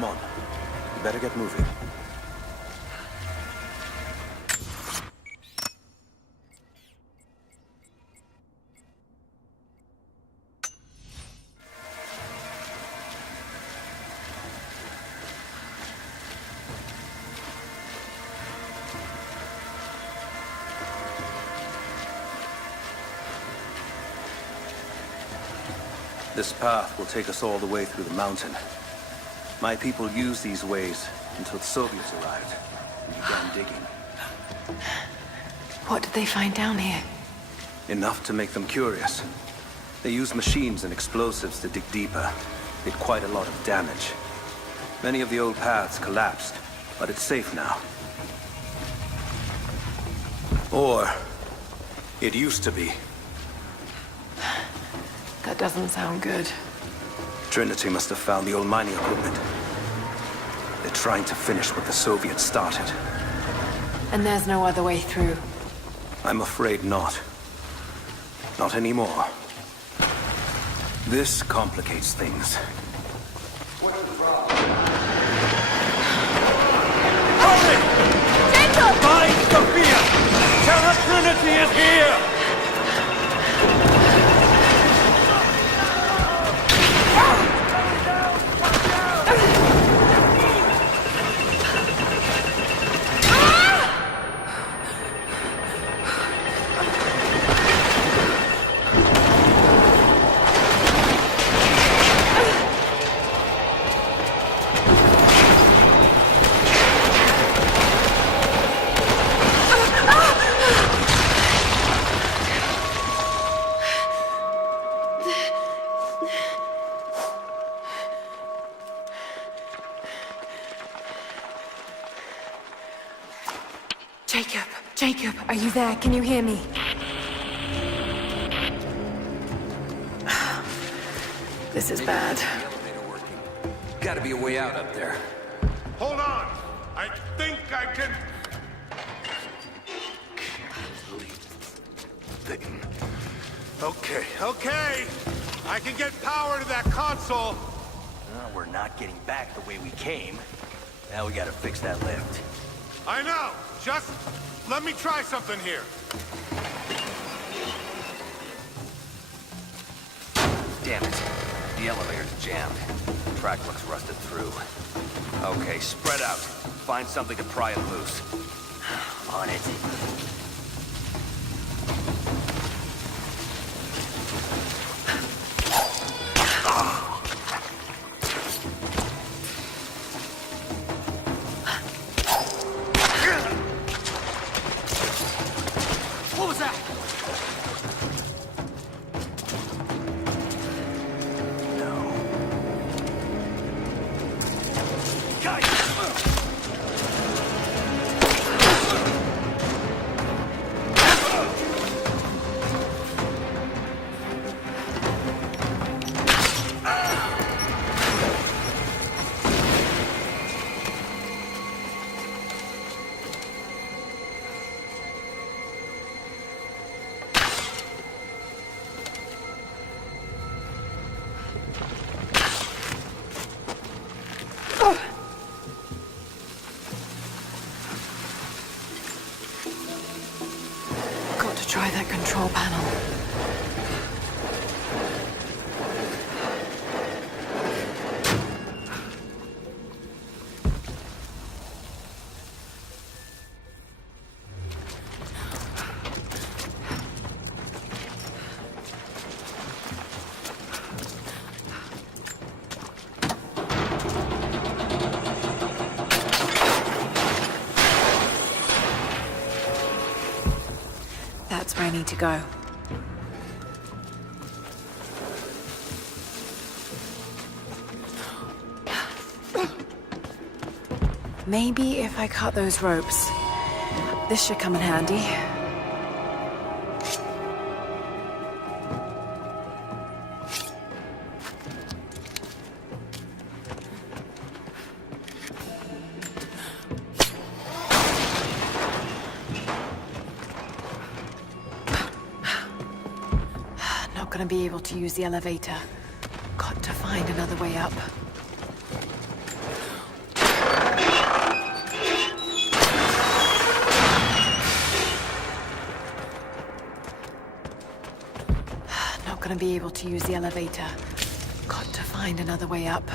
Come on. We better get moving. This path will take us all the way through the mountain. My people used these ways until the Soviets arrived and began digging. What did they find down here? Enough to make them curious. They used machines and explosives to dig deeper. Did quite a lot of damage. Many of the old paths collapsed, but it's safe now. Or it used to be. That doesn't sound good. Trinity must have found the old mining equipment. They're trying to finish what the Soviets started. And there's no other way through. I'm afraid not. Not anymore. This complicates things. Hurry! Jacob! Find Sophia! Tell her Trinity is here! Jacob, are you there? Can you hear me? This is bad. The elevator working. Gotta be a way out up there. Hold on! I think I can... Thing. Okay. I can get power to that console. We're not getting back the way we came. Now we gotta fix that lift. I know! Just let me try something here. Damn it. The elevator's jammed. The track looks rusted through. Okay, spread out. Find something to pry it loose. On it. What was that? Got to try that control panel. That's where I need to go. Maybe if I cut those ropes, this should come in handy. Not gonna be able to use the elevator. Got to find another way up. gonna be able to use the elevator. Got to find another way up.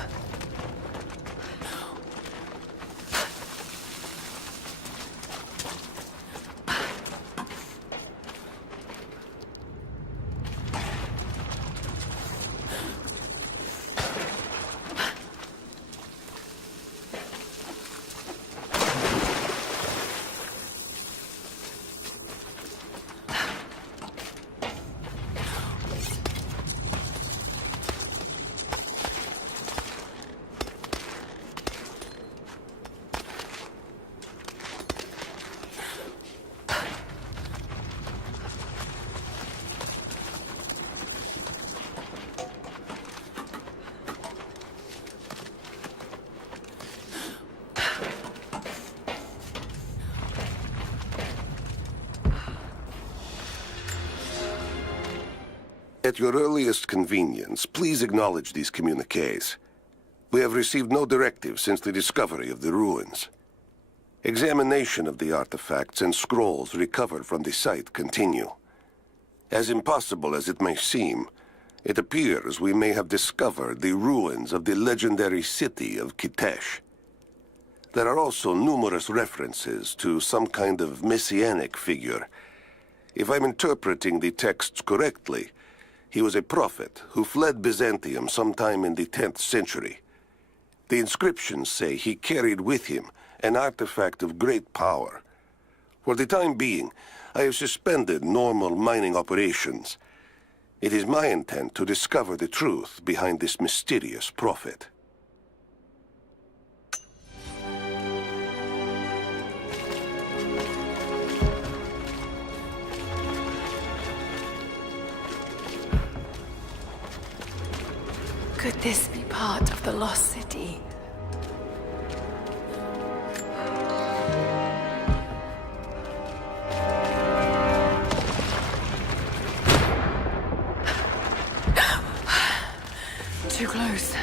At your earliest convenience, please acknowledge these communiques. We have received no directive since the discovery of the ruins. Examination of the artifacts and scrolls recovered from the site continue. As impossible as it may seem, it appears we may have discovered the ruins of the legendary city of Kitezh. There are also numerous references to some kind of messianic figure. If I'm interpreting the texts correctly, he was a prophet who fled Byzantium sometime in the 10th century. The inscriptions say he carried with him an artifact of great power. For the time being, I have suspended normal mining operations. It is my intent to discover the truth behind this mysterious prophet. Could this be part of the Lost City? Too close.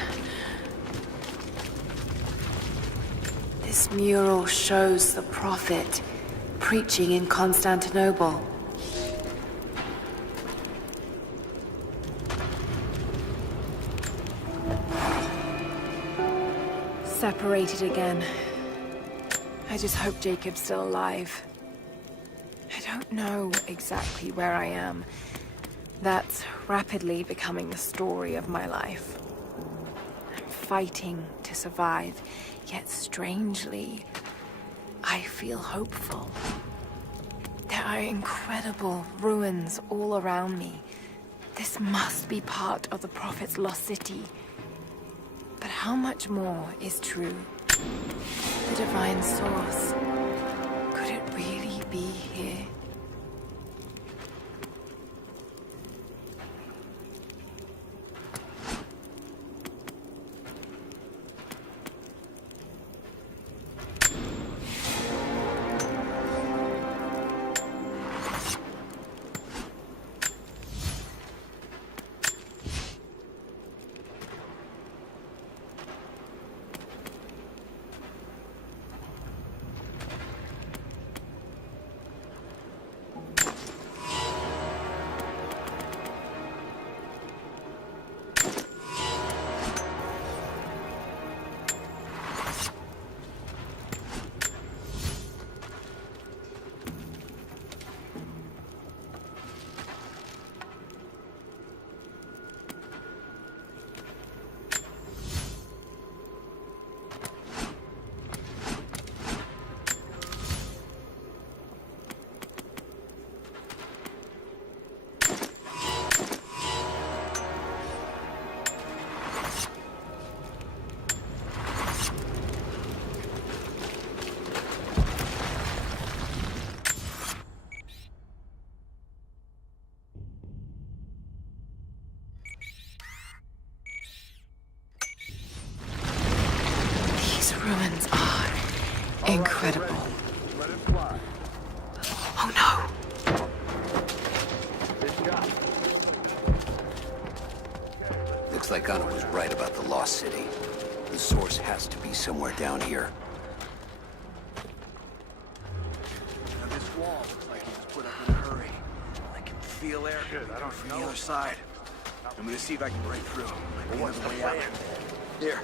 This mural shows the prophet preaching in Constantinople. Separated again. I just hope Jacob's still alive. I don't know exactly where I am. That's rapidly becoming the story of my life. I'm fighting to survive, yet strangely, I feel hopeful. There are incredible ruins all around me. This must be part of the Prophet's lost city. But how much more is true? The divine source. Could it really be here? Ruins are incredible. Oh no! Looks like Anna was right about the Lost City. The source has to be somewhere down here. Now this wall looks like it was put up in a hurry. I can feel air coming from the other side. I'm gonna see if I can break through. Might be another way out. Here.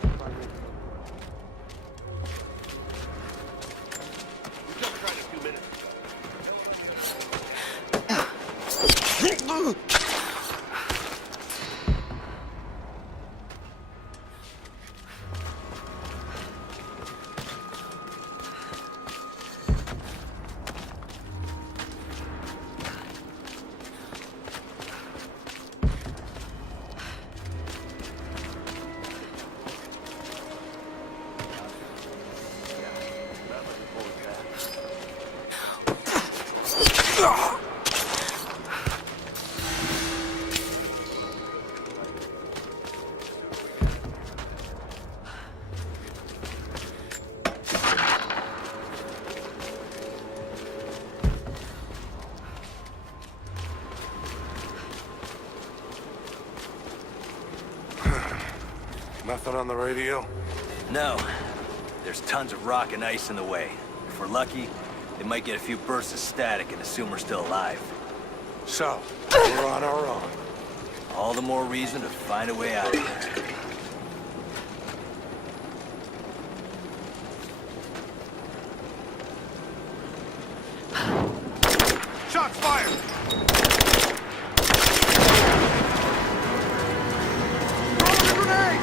Nothing on the radio? No. There's tons of rock and ice in the way. If we're lucky, they might get a few bursts of static and assume we're still alive. So, we're on our own. All the more reason to find a way out of here. Shots fired! Throwing a grenade!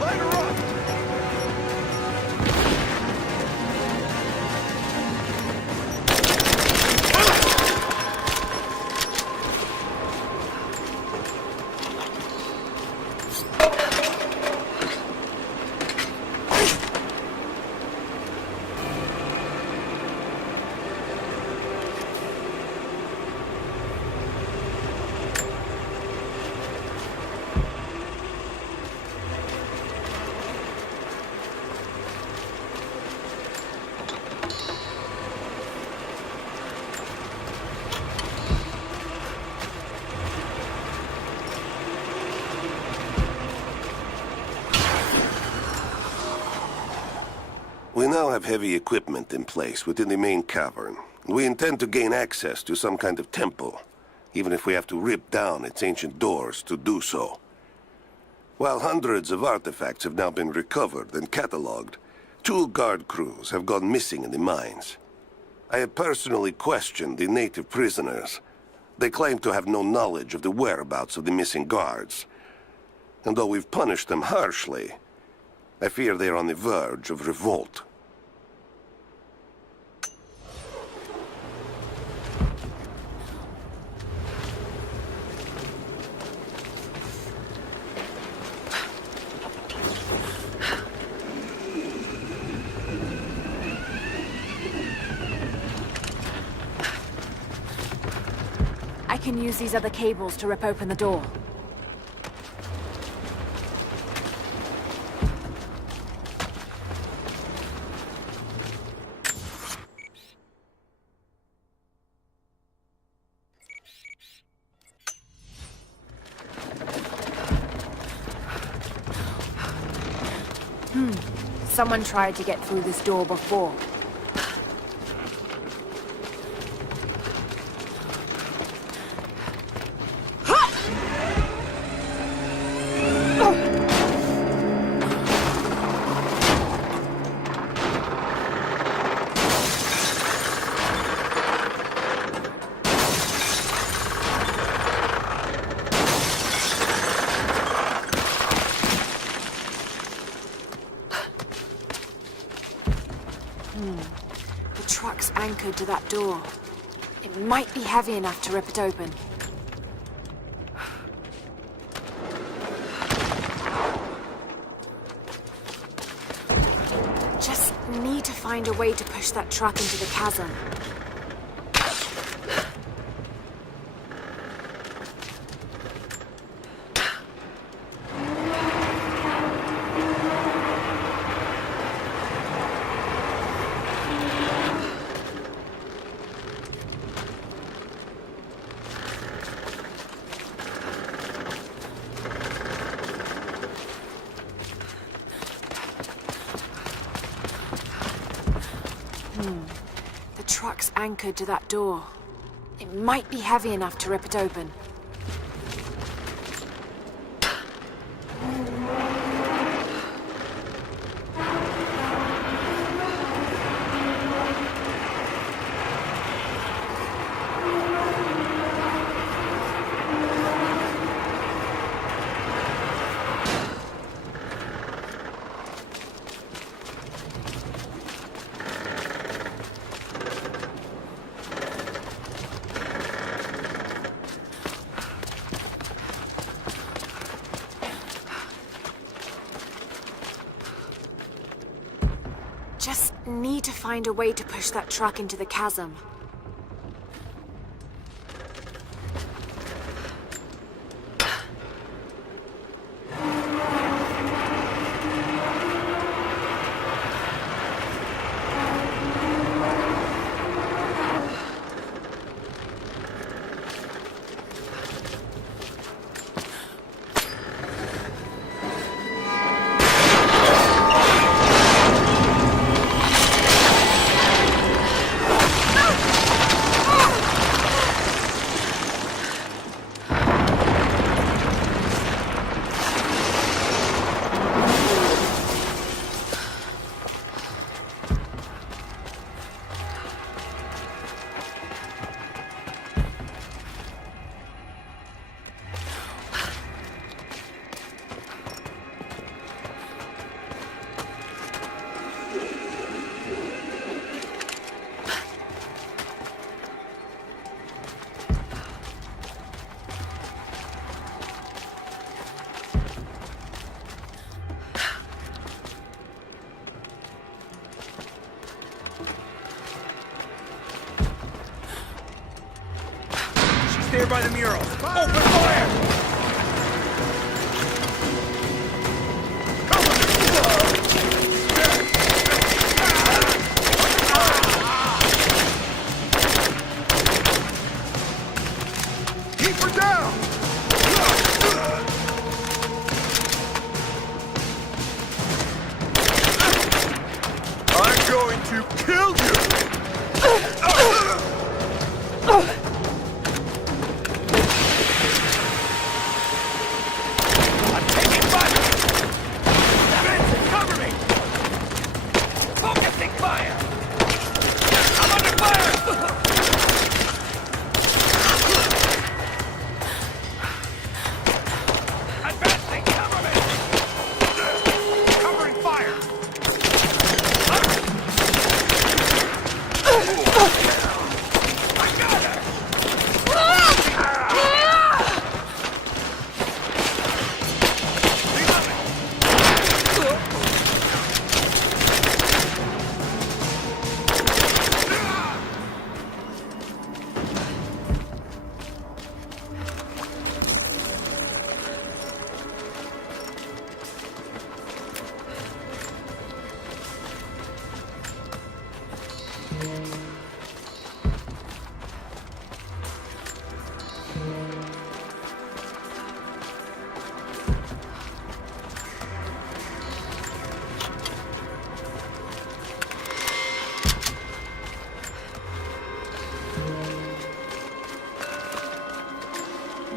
Light her up! We now have heavy equipment in place within the main cavern. We intend to gain access to some kind of temple, even if we have to rip down its ancient doors to do so. While hundreds of artifacts have now been recovered and cataloged, 2 guard crews have gone missing in the mines. I have personally questioned the native prisoners. They claim to have no knowledge of the whereabouts of the missing guards. And though we've punished them harshly, I fear they are on the verge of revolt. I can use these other cables to rip open the door. Someone tried to get through this door before. The truck's anchored to that door. It might be heavy enough to rip it open. Just need to find a way to push that truck into the chasm. truck's anchored to that door. It might be heavy enough to rip it open. Just need to find a way to push that truck into the chasm. There by the mural. Open fire! Keep her down! I'm going to kill you!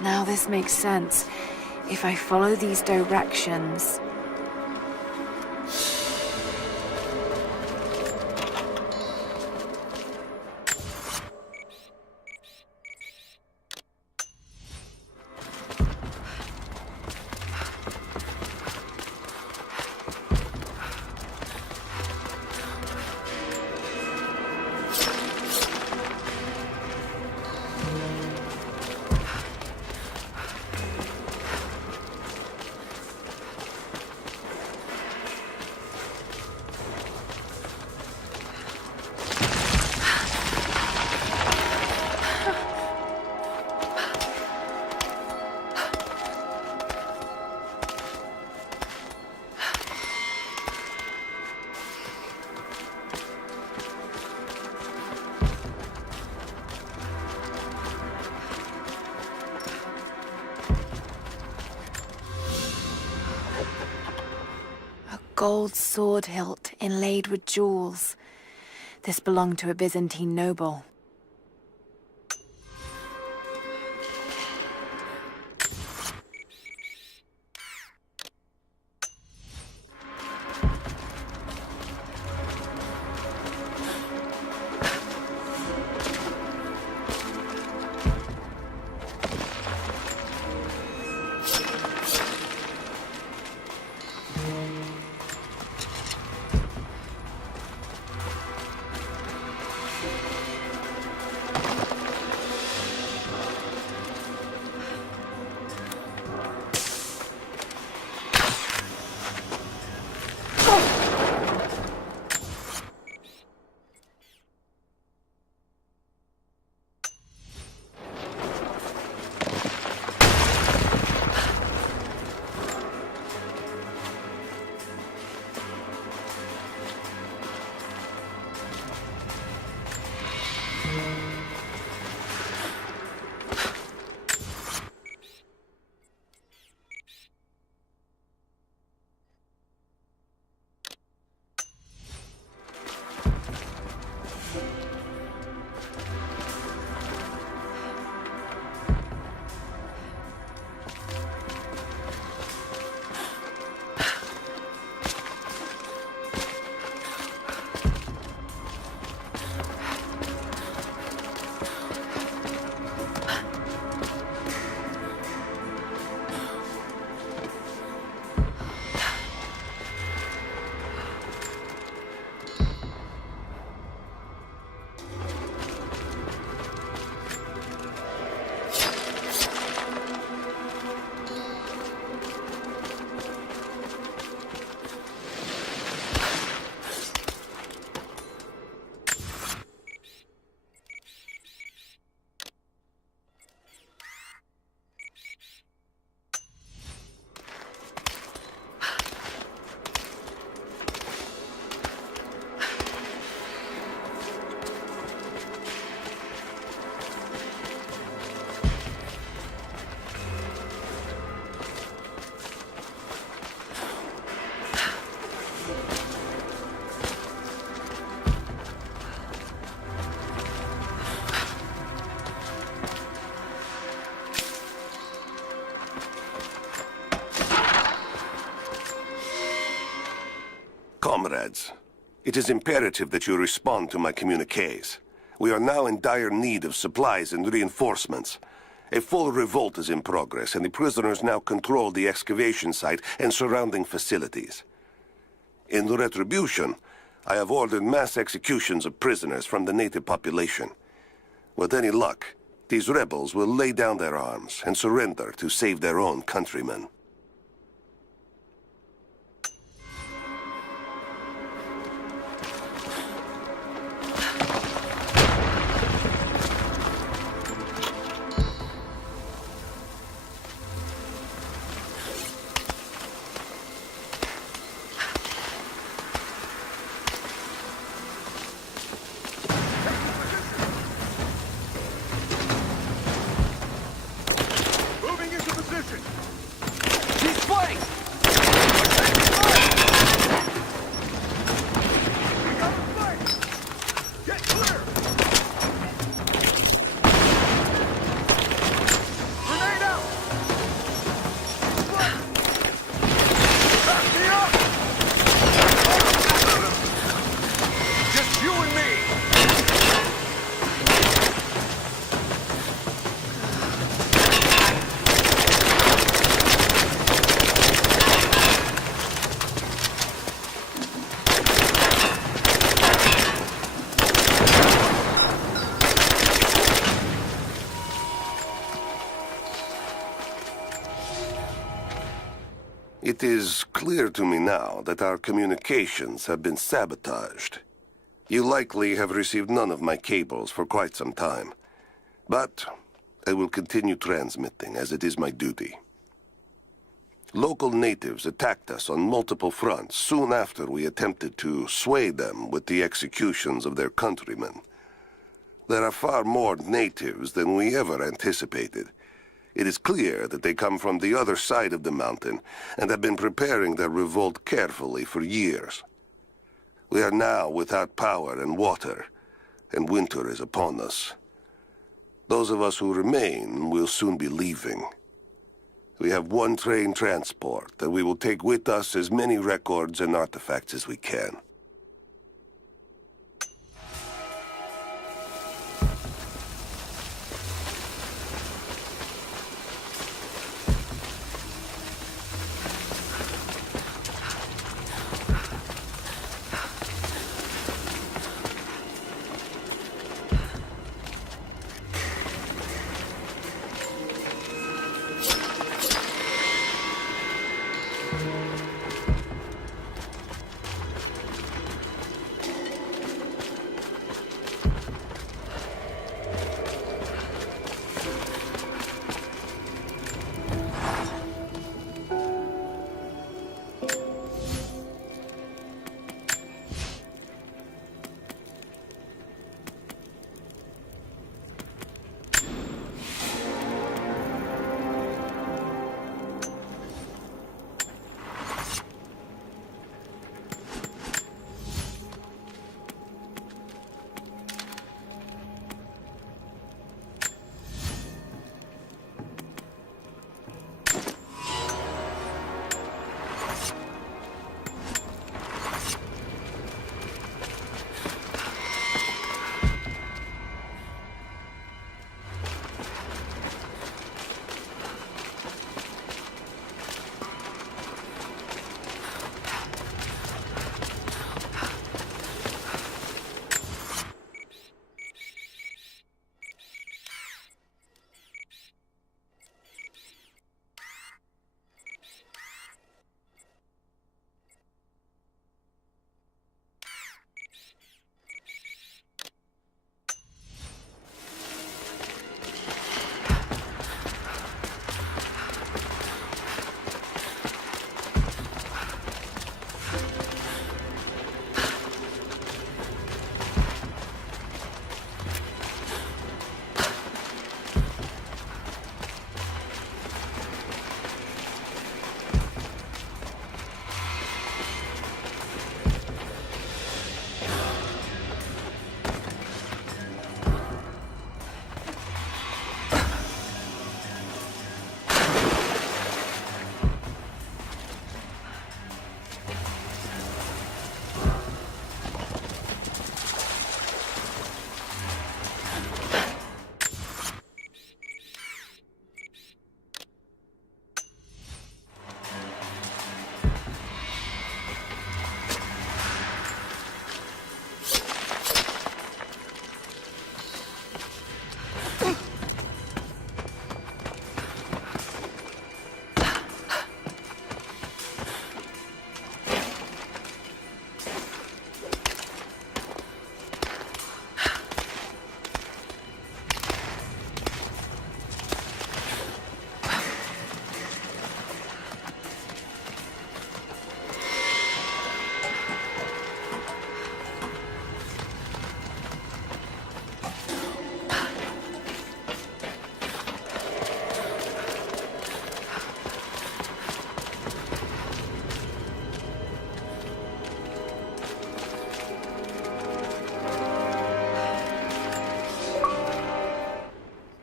Now this makes sense. If I follow these directions... Gold sword hilt inlaid with jewels. This belonged to a Byzantine noble. Comrades, it is imperative that you respond to my communiques. We are now in dire need of supplies and reinforcements. A full revolt is in progress, and the prisoners now control the excavation site and surrounding facilities. In retribution, I have ordered mass executions of prisoners from the native population. With any luck, these rebels will lay down their arms and surrender to save their own countrymen. Moving into position! He's flanked! We got him flanked! Get clear! Grenade out! Flank! Back me up! Just you and me! It is clear to me now that our communications have been sabotaged. You likely have received none of my cables for quite some time. But I will continue transmitting, as it is my duty. Local natives attacked us on multiple fronts soon after we attempted to sway them with the executions of their countrymen. There are far more natives than we ever anticipated. It is clear that they come from the other side of the mountain and have been preparing their revolt carefully for years. We are now without power and water, and winter is upon us. Those of us who remain will soon be leaving. We have one train transport, and we will take with us as many records and artifacts as we can.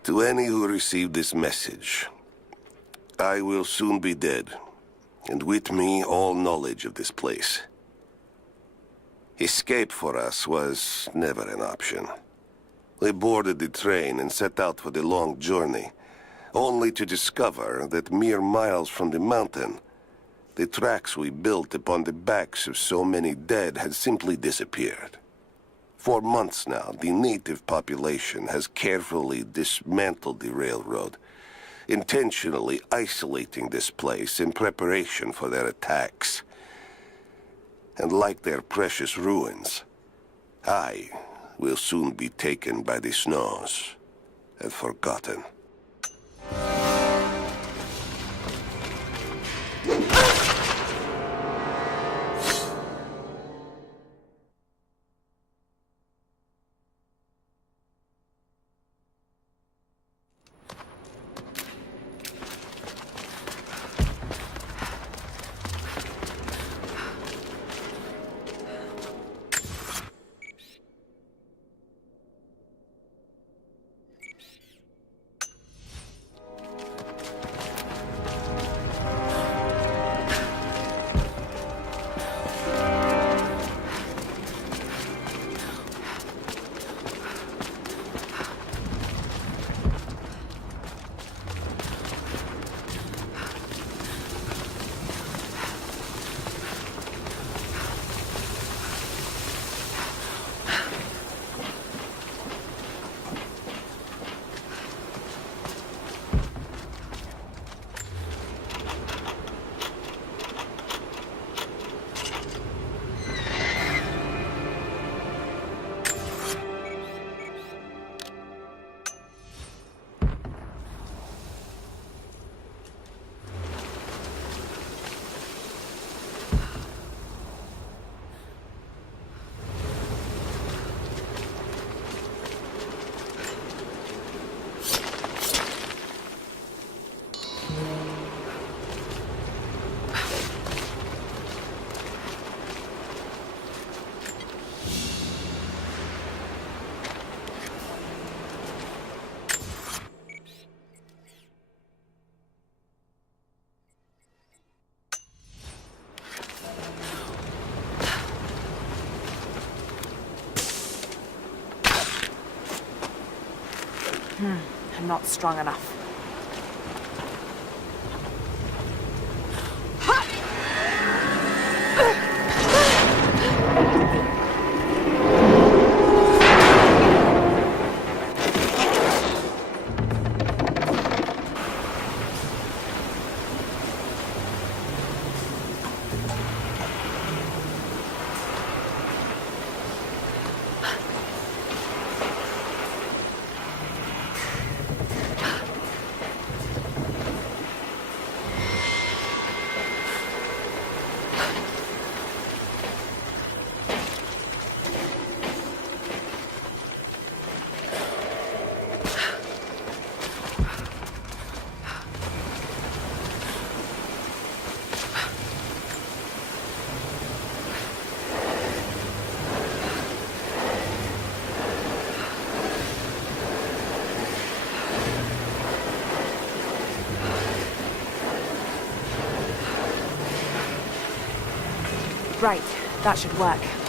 To any who received this message, I will soon be dead, and with me all knowledge of this place. Escape for us was never an option. We boarded the train and set out for the long journey, only to discover that mere miles from the mountain, the tracks we built upon the backs of so many dead had simply disappeared. For months now, the native population has carefully dismantled the railroad, intentionally isolating this place in preparation for their attacks. And like their precious ruins, I will soon be taken by the snows and forgotten. I'm not strong enough. Right, that should work.